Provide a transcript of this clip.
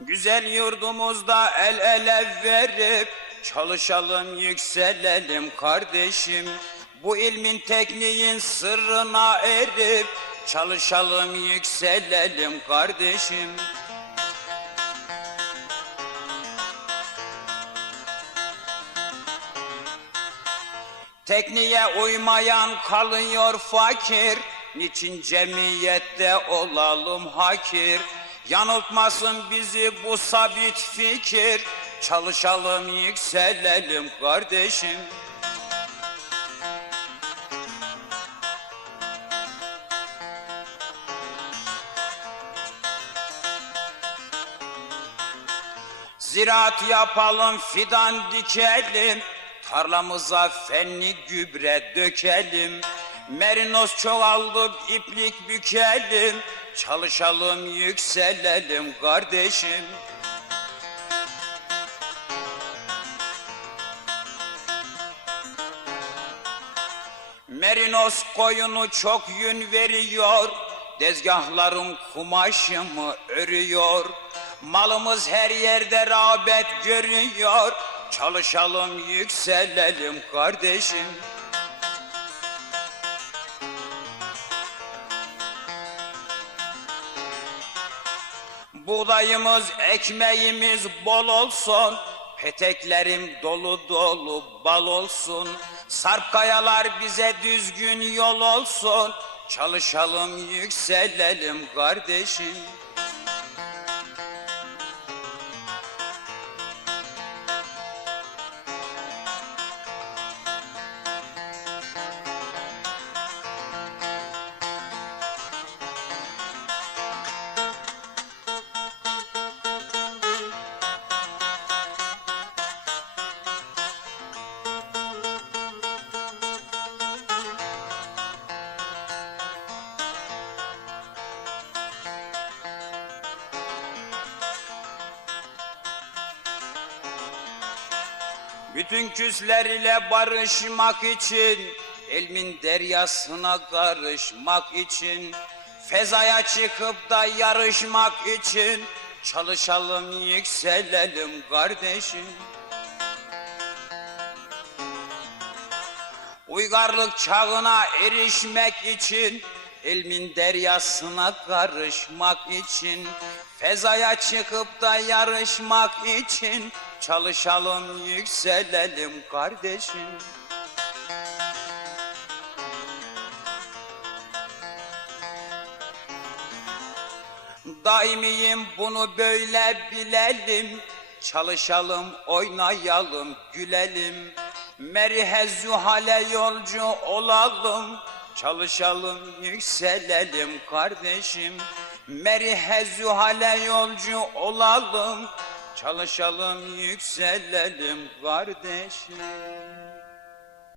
Güzel yurdumuzda el ele verip çalışalım yükselelim kardeşim. Bu ilmin tekniğin sırrına erip çalışalım yükselelim kardeşim. Tekniğe uymayan kalıyor fakir. Niçin cemiyette olalım hakir? Yanıltmasın bizi bu sabit fikir. Çalışalım yükselelim kardeşim. Ziraat yapalım, fidan dikelim, tarlamıza fenli gübre dökelim. Merinos çoğaldık, iplik bükelim, çalışalım, yükselelim kardeşim. Merinos koyunu çok yün veriyor, dezgahların kumaşımı örüyor. Malımız her yerde rağbet görüyor, çalışalım yükselelim kardeşim. Buğdayımız, ekmeğimiz bol olsun. Peteklerim dolu dolu bal olsun. Sarp kayalar bize düzgün yol olsun. Çalışalım, yükselelim kardeşim. Bütün küsler ile barışmak için, ilmin deryasına karışmak için, fezaya çıkıp da yarışmak için, çalışalım yükselelim kardeşim. Uygarlık çağına erişmek için, ilmin deryasına karışmak için, fezaya çıkıp da yarışmak için, çalışalım yükselelim kardeşim. Daimiyim bunu böyle bilelim, çalışalım, oynayalım, gülelim. Merihe zühale yolcu olalım, çalışalım, yükselelim kardeşim. Merihe zühale yolcu olalım, çalışalım, yükselelim kardeşim.